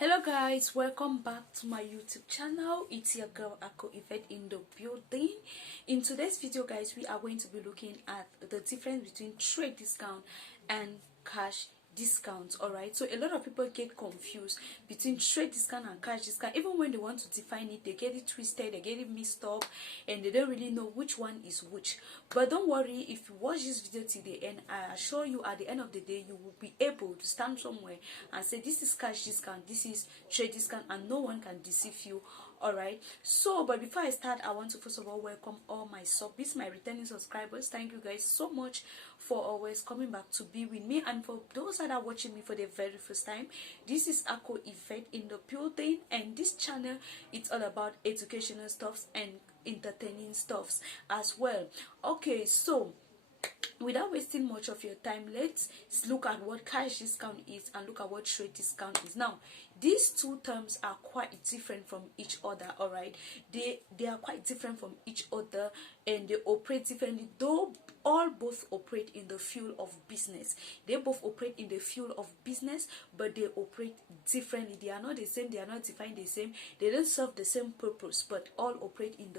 Hello guys, welcome back to my YouTube channel. It's your girl Ako Yvette in the building. In today's video guys, we are going to be looking at the difference between trade discount and cash discounts. Alright, so a lot of people get confused between trade discount and cash discount. Even when they want to define it, they get it twisted, they get it mixed up, and they don't really know which one is which. But don't worry, if you watch this video till the end, I assure you at the end of the day you will be able to stand somewhere and say this is cash discount, this is trade discount, and no one can deceive you. Alright, so but before I start, I want to first of all welcome all my subbies, my returning subscribers. Thank you guys so much for always coming back to be with me, and for those that are watching me for the very first time, this is Ako Yvette in the building, and this channel it's all about educational stuffs and entertaining stuffs as well. Okay, so without wasting much of your time, let's look at what cash discount is and look at what trade discount is. Now, these two terms are quite different from each other. All right, they are quite different from each other, and they operate differently, though both operate in the field of business. They both operate in the field of business, but they operate differently. They are not the same, they are not defined the same, they don't serve the same purpose, but all operate in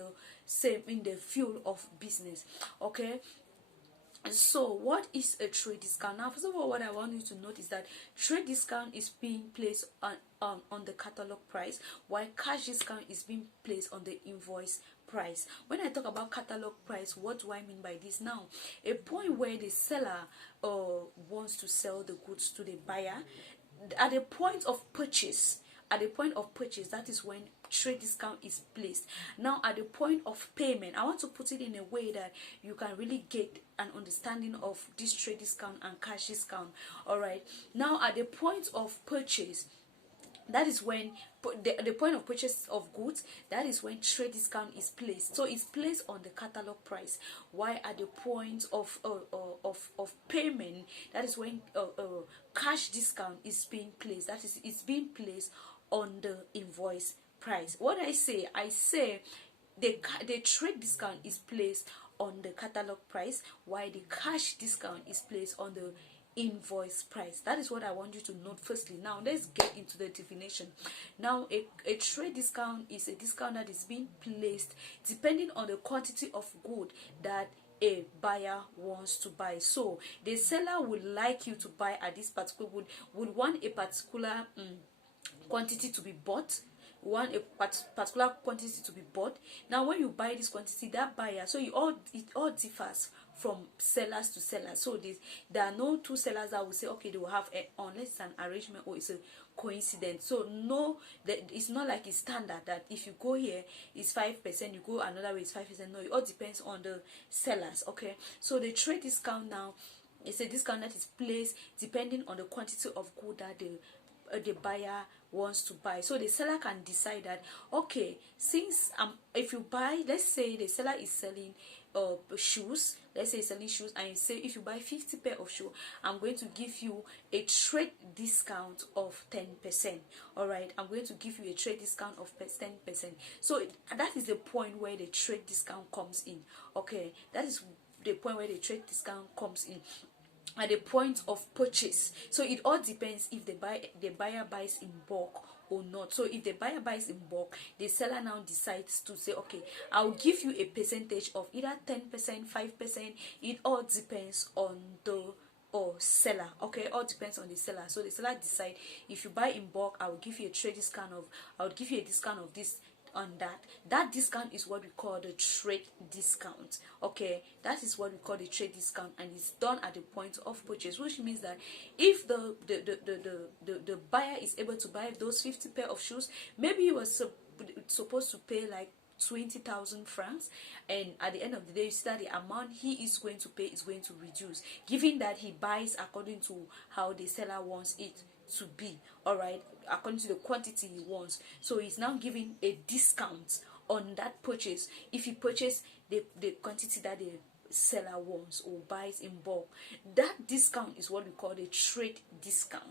the field of business. Okay, so what is a trade discount? Now, first of all, what I want you to note is that trade discount is being placed on the catalog price, while cash discount is being placed on the invoice price. When I talk about catalog price, what do I mean by this? Now, a point where the seller wants to sell the goods to the buyer at the point of purchase. At the point of purchase, that is when trade discount is placed. Now, at the point of payment, I want to put it in a way that you can really get an understanding of this trade discount and cash discount. All right, now at the point of purchase, that is when the point of purchase of goods, that is when trade discount is placed. So it's placed on the catalog price, while at the point of payment, that is when cash discount is being placed. That is, it's being placed on the invoice price. What I say the trade discount is placed on the catalog price, while the cash discount is placed on the invoice price. That is what I want you to note firstly. Now let's get into the definition. Now, a trade discount is a discount that is being placed depending on the quantity of good that a buyer wants to buy. So the seller would like you to buy at this particular would want a particular quantity to be bought, particular quantity to be bought. Now, when you buy this quantity, that buyer, so it all differs from sellers to sellers. So there are no two sellers that will say, okay, they will have unless it's an arrangement or it's a coincidence. So no, it's not like it's standard that if you go here it's 5%, you go another way it's 5%. No, it all depends on the sellers. Okay, so the trade discount now is a discount that is placed depending on the quantity of good that the buyer wants to buy. So the seller can decide that, okay, since if you buy, let's say the seller is selling shoes, let's say he's selling shoes, and you say if you buy 50 pair of shoes, I'm going to give you a trade discount of 10%. All right, I'm going to give you a trade discount of 10%. So that is the point where the trade discount comes in. Okay, that is the point where the trade discount comes in at the point of purchase. So it all depends if the buyer buys in bulk or not. So if the buyer buys in bulk, the seller now decides to say, okay, I'll give you a percentage of either 10%, 5%. It all depends on the seller. Okay, all depends on the seller. So the seller decide, if you buy in bulk, I'll give you a trade discount of, I'll give you a discount of this on that discount is what we call the trade discount. Okay, that is what we call the trade discount, and it's done at the point of purchase, which means that if the buyer is able to buy those 50 pair of shoes, maybe he was supposed to pay like 20,000 francs, and at the end of the day you see that the amount he is going to pay is going to reduce, given that he buys according to how the seller wants it to be. All right, according to the quantity he wants. So he's now giving a discount on that purchase if you purchase the quantity that seller wants or buys in bulk. That discount is what we call the trade discount.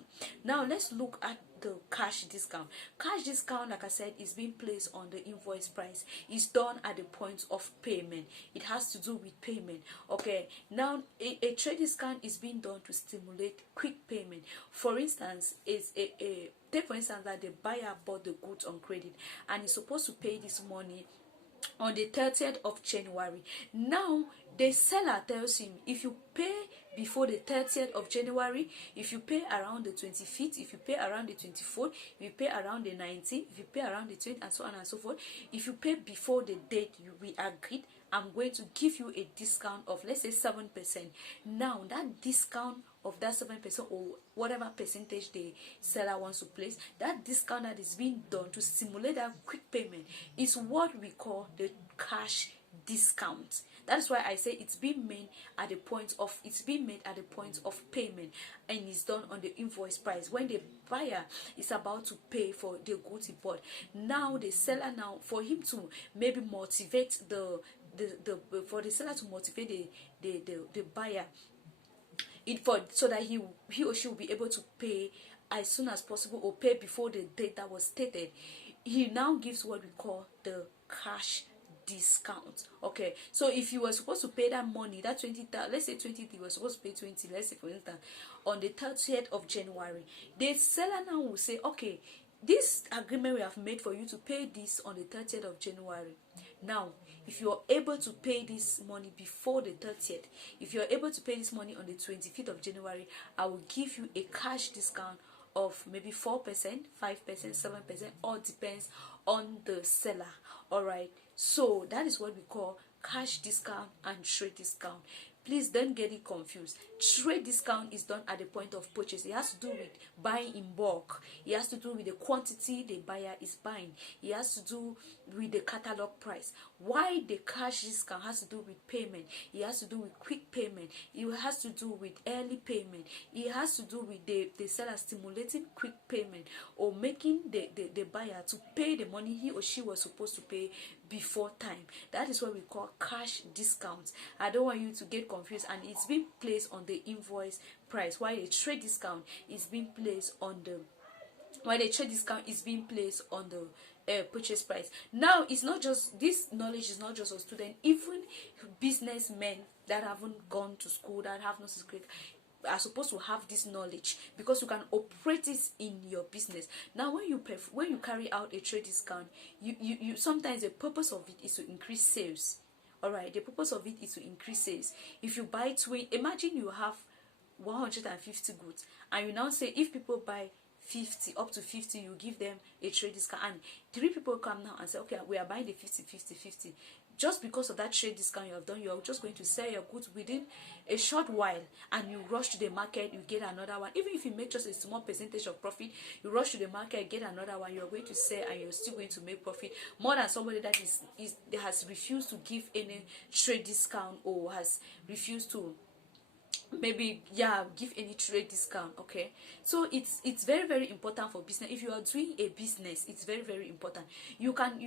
Now let's look at the cash discount. Cash discount, like I said, is being placed on the invoice price. It's done at the point of payment. It has to do with payment. Okay, now a trade discount is being done to stimulate quick payment. For instance, is take for instance that the buyer bought the goods on credit and is supposed to pay this money on the 30th of January. Now the seller tells him, if you pay before the 30th of January, if you pay around the 25th, if you pay around the 24th, if you pay around the 19th, if you pay around the 20th, and so on and so forth, if you pay before the date we agreed, I'm going to give you a discount of, let's say, 7%. Now that discount of that 7% or whatever percentage the seller wants to place, that discount that is being done to stimulate that quick payment is what we call the cash discount. That's why I say it's being made at the point of payment, and it's done on the invoice price when the buyer is about to pay for the goods he bought. Now the seller, now for him to maybe motivate for the seller to motivate the buyer, so that he or she will be able to pay as soon as possible or pay before the date that was stated, he now gives what we call the cash discount. Okay, so if you were supposed to pay that money, that 20, let's say 20, you were supposed to pay 20, let's say for instance on the 30th of January, the seller now will say, okay, this agreement we have made for you to pay this on the 30th of January. Now, if you are able to pay this money before the 30th, if you are able to pay this money on the 25th of January, I will give you a cash discount of maybe 4%, 5%, 7%, all depends on the seller. All right, so that is what we call cash discount and trade discount. Please don't get it confused. Trade discount is done at the point of purchase. It has to do with buying in bulk. It has to do with the quantity the buyer is buying. It has to do with the catalog price. Why the cash discount has to do with payment. It has to do with quick payment. It has to do with early payment. It has to do with the seller stimulating quick payment or making the buyer to pay the money he or she was supposed to pay before time. That is what we call cash discounts. I don't want you to get confused, and it's being placed on the invoice price, while a trade discount is being placed on the purchase price. Now, it's not just this knowledge is not just a student, even businessmen that haven't gone to school, that have no secret, are supposed to have this knowledge, because you can operate this in your business. Now, when you carry out a trade discount, you sometimes the purpose of it is to increase sales. All right, the purpose of it is to increase sales. If you buy imagine you have 150 goods, and you now say if people buy 50 up to 50, you give them a trade discount, and 3 people come now and say, okay, we are buying the 50. Just because of that trade discount you have done, you are just going to sell your goods within a short while, and you rush to the market, you get another one. Even if you make just a small percentage of profit, you rush to the market, get another one, you are going to sell, and you're still going to make profit more than somebody that has refused to give any trade discount, or has refused to give any trade discount. Okay, so it's very, very important for business. If you are doing a business, it's very, very important. You can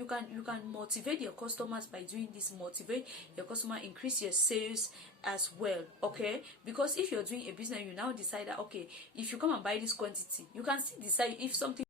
motivate your customers by doing this. Motivate your customer, increase your sales as well. Okay, because if you're doing a business, you now decide that, okay, if you come and buy this quantity, you can still decide if something